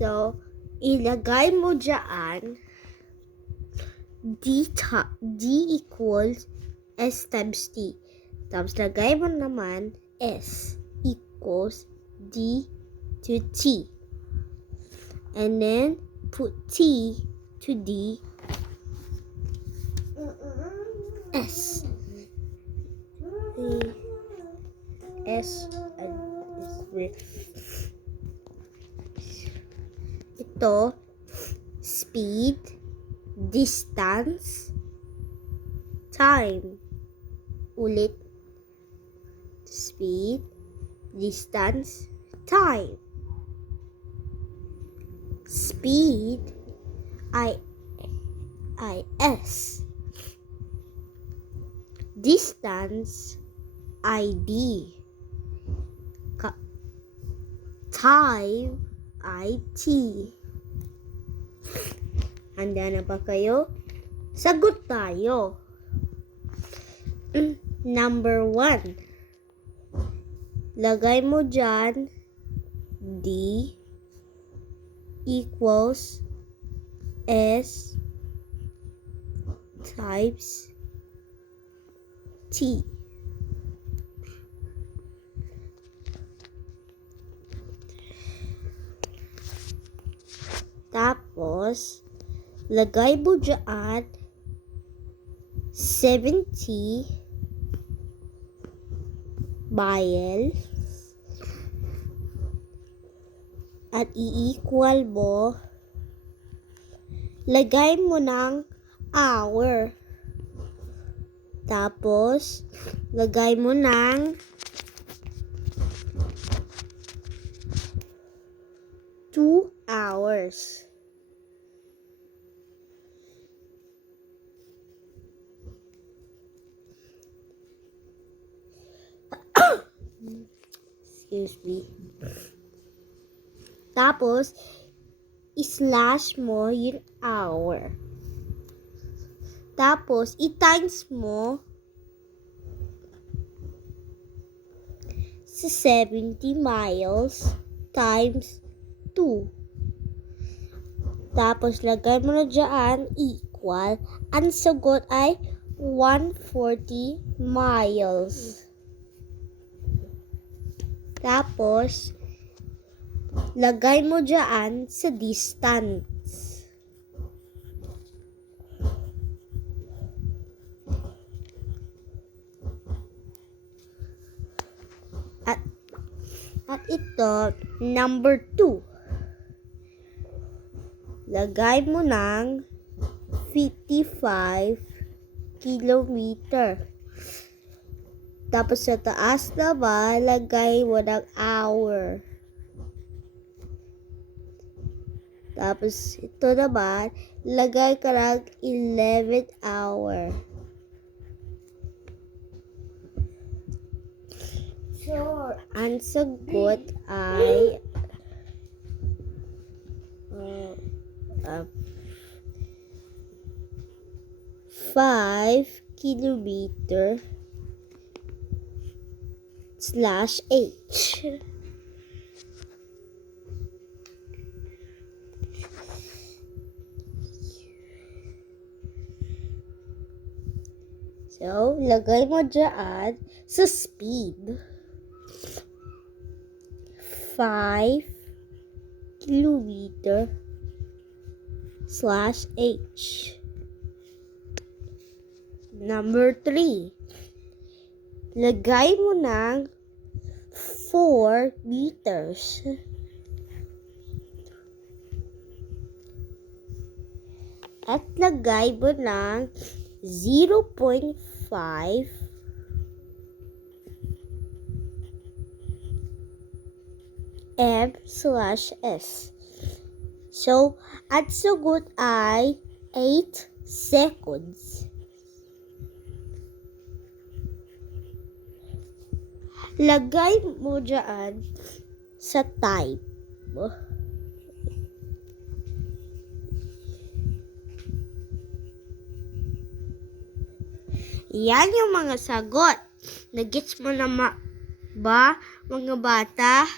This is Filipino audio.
So, ilagay mo dyan d equals s times t. Tapos, lagay mo naman s equals d to t. And then, put t to d s. Ito, speed, distance, time. Ulit. Speed, distance, time. Speed, is. Distance, id. Time, it. Handa na ba kayo? Sagot tayo. Number 1. Lagay mo dyan d equals s times t. Tapos, lagay mo dyan 70 miles at i-equal mo, lagay mo ng hour. Tapos, lagay mo ng 2 hours. Excuse me. Tapos, i-slash mo yung hour. Tapos, i-times mo sa 70 miles times 2. Tapos, lagay mo na dyan equal. Ang sagot ay 140 miles. Tapos, lagay mo dyan sa distance. At ito, number 2. Lagay mo ng 55 kilometer. Tapos sa taas naman, lagay mo ng hour. Tapos ito naman, lagay ka ng 11 hour. So, ang sagot ay 5 kilometer /h. So, lagay mo dyan sa speed. 5 kilometer /h. Number 3. Lagay mo ng 4 meters. At lagay mo ng 0.5 m/s. So, ang sagot ay 8 seconds. Lagay mo dyan sa time. Yan yung mga sagot. Nagets mo na ba, mga bata?